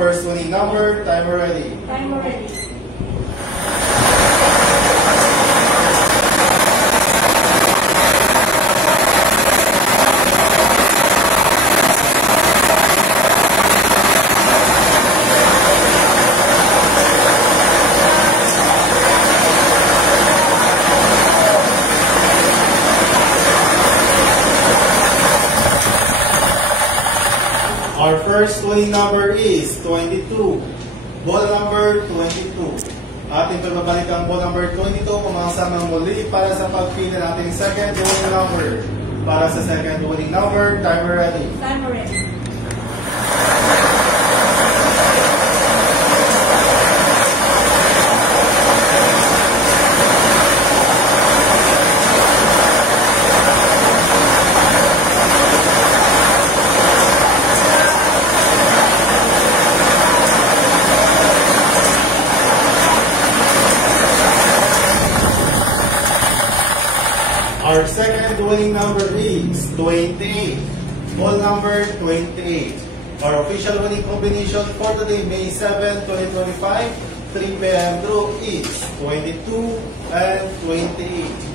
first winning number. Timer ready. Timer ready. Our first winning number is 22. Ball number 22. Ating pagbabalik ang ball number 22 kung makasama muli para sa pagpili ng ating second winning number. Para sa second winning number, timer ready. Timer ready. Our second winning number is 28. Ball number 28. Our official winning combination for today, May 7, 2025, 3 p.m. through is 22 and 28.